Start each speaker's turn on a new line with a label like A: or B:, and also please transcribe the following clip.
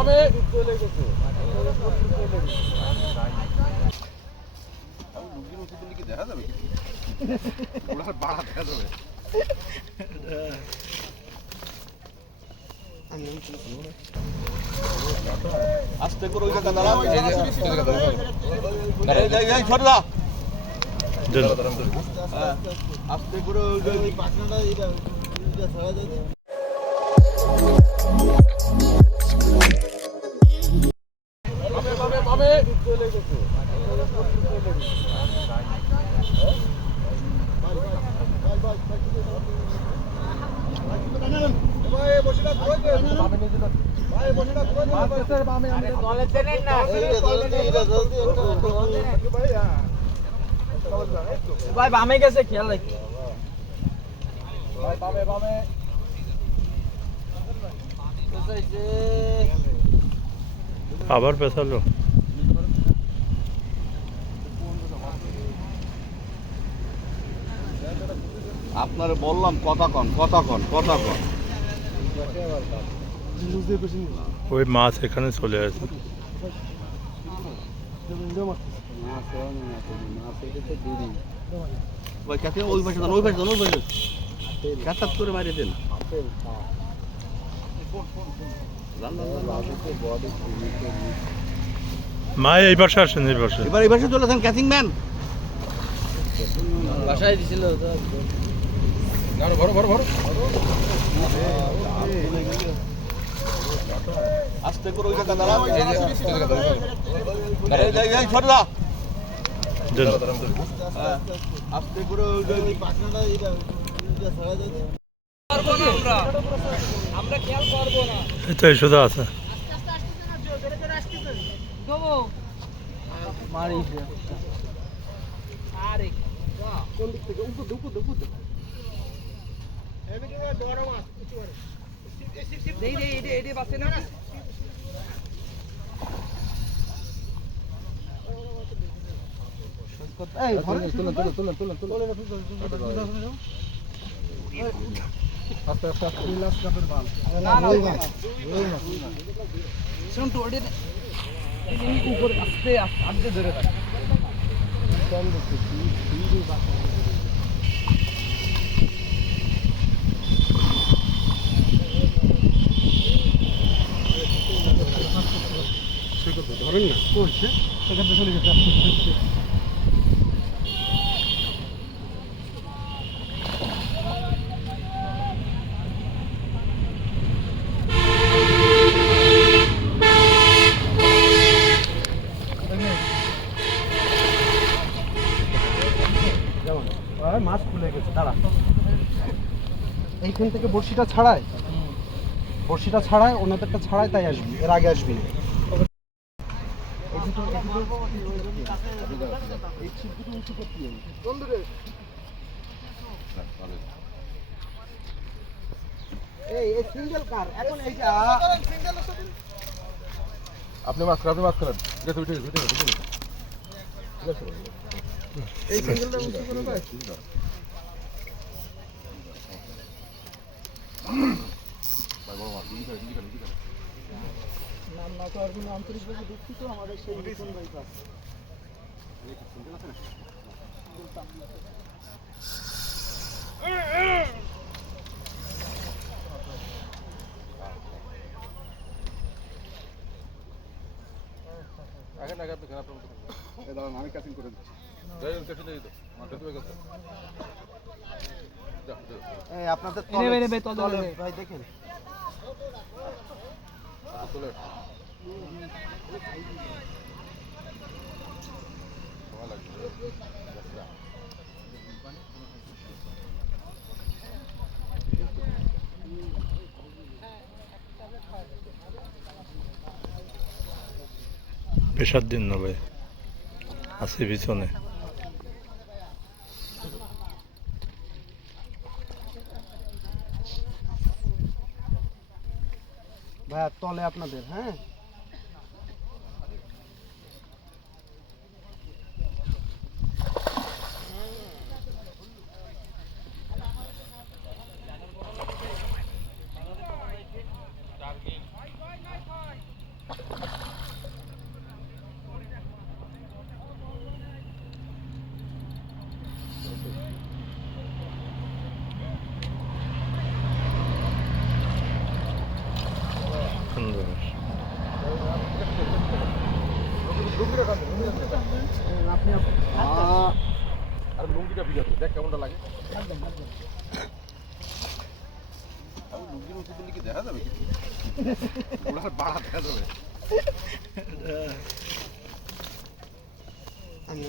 A: বামে চলে গেছে।
B: দেখা যাবে?
A: আস্তে করে ওই জায়গা দাঁড়া। এই, এই, এই, সরে যা। হ্যাঁ, আস্তে করে ওই বামে চলে গেছে।
C: ভাই বামে গেছে খেয়াল রাখি
A: বামে, বামে।
D: আবার পেছালো
A: আপনারে বললাম কথা কন কথা কন কথা কন।
D: ওই মাছ এখানে চলে আসে।
A: ওই কাছে ওই পাশে ওই পাশে ওই পাশে কাটাত করে মারিয়ে দেন।
D: মা এই পাশে আসেন এই পাশে।
A: এবার এই পাশে চলেছেন ক্যাচিং ম্যান
C: বাসায় দিছিল
B: ভরো ভরো ভরো
A: আস্তে করে ওই জায়গা দাঁড়া এই, এই, এই, সরে যা। আস্তে করে ওই জায়গা-
C: আমরা খেয়াল করব না
D: এই তো এই সোজা আছে
C: মারিস আরে দেই দেই এডে এডে আস্তে আস্তে আস্তে। লাস্ট কাপের বাল। না না শুন তো ওডে উপরে আস্তে আস্তে ধরে রাখ। ধরেন না করছে সেখান থেকে চলে গেছে মাছ খুলে গেছে দাঁড়া। এইখান থেকে বড়শিটা ছাড়ায়? বড়শিটা ছাড়ায় ওনাদেরটা ছাড়ায় তাই আসবি। এর আগে আসবি না এই এই সিঙ্গেল কার এখন এইটা
B: আপনি মাছ করেন আপনি মাছ করেন। ঠিক আছে উঠে উঠে উঠে গেছে
C: এই সিঙ্গেলটা উঁচু করে নাম না করার জন্য আন্তরিকভাবে দুঃখিত আমাদের সেই মিশন বাইপাস
B: আগে না আগে আপনি খারাপ দাঁড়ান আমি ক্যাচিং করে দিচ্ছি।
C: আপনাদের। ভাই দেখেন।
D: পেশার দিন না ভাই। আছে পিছনে।
C: ভাইয়া তলে আপনাদের হ্যাঁ?
B: আর লুঙ্গিটা ভিজাতে দেখ কেমনটা লাগে লুঙ্গির উঁচু দিলে কি দেখা যাবে? ওনার দেখা যাবে
C: আমি